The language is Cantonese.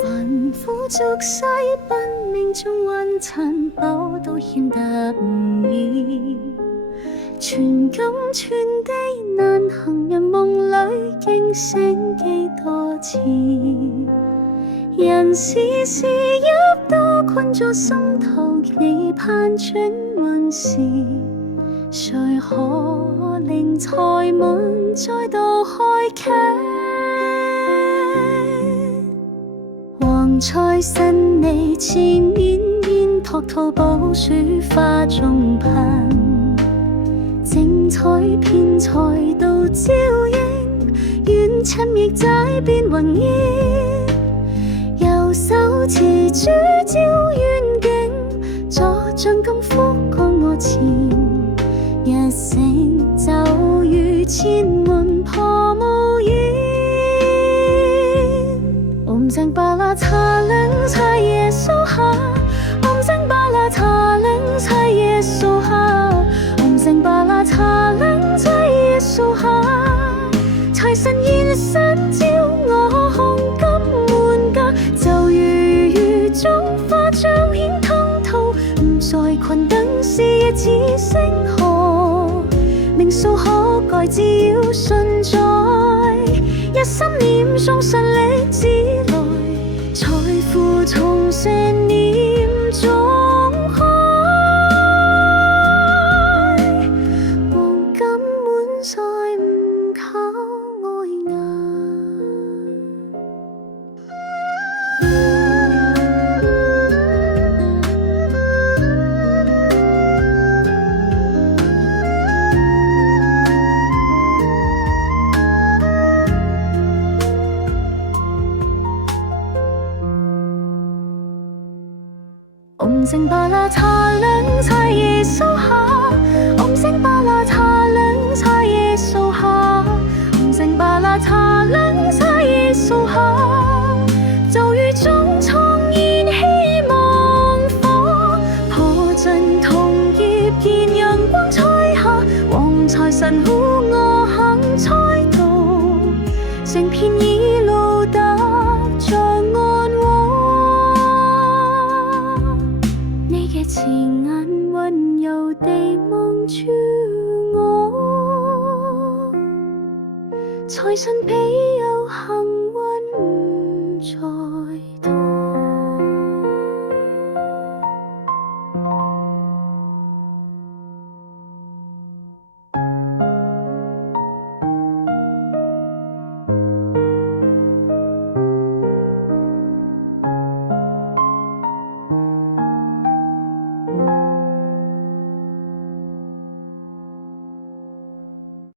凡夫俗世不命中運塵寶都顯得唔易，全感全地難行，人夢裏驚醒幾多次，人事事一多困咗心頭，期盼轉運時，誰可令才文再度開劇？黃財神嚟前面煙托吐寶書花中噴，精彩騙財到照應，願趁逆債變宏願，右手持珠照願景，左掌金福降我前，一成就如千門破無煙。Om Sang Bala Thalang Chaya Soha, Om Sang Bala Thalang Chaya Soha, Om Sang Bala Thalang Chaya Soha， 財神現身照我胸金滿格，就如種花彰顯通透，唔再困等是日子星河，命數可改，只要順在，一心念中神力自來，財富從蛇念中開，黃金滿載唔靠外Om Sang Bala Thalang Chaya Soha, Om Sang Bala Thalang Chaya Soha, Om Sang Bala Thalang Chaya Soha， 就如種創燃希望火，破盡同業見陽光彩下，黃財神護我肯猜度，成片已路得着安穩。前眼溫柔地望住我，財神庇佑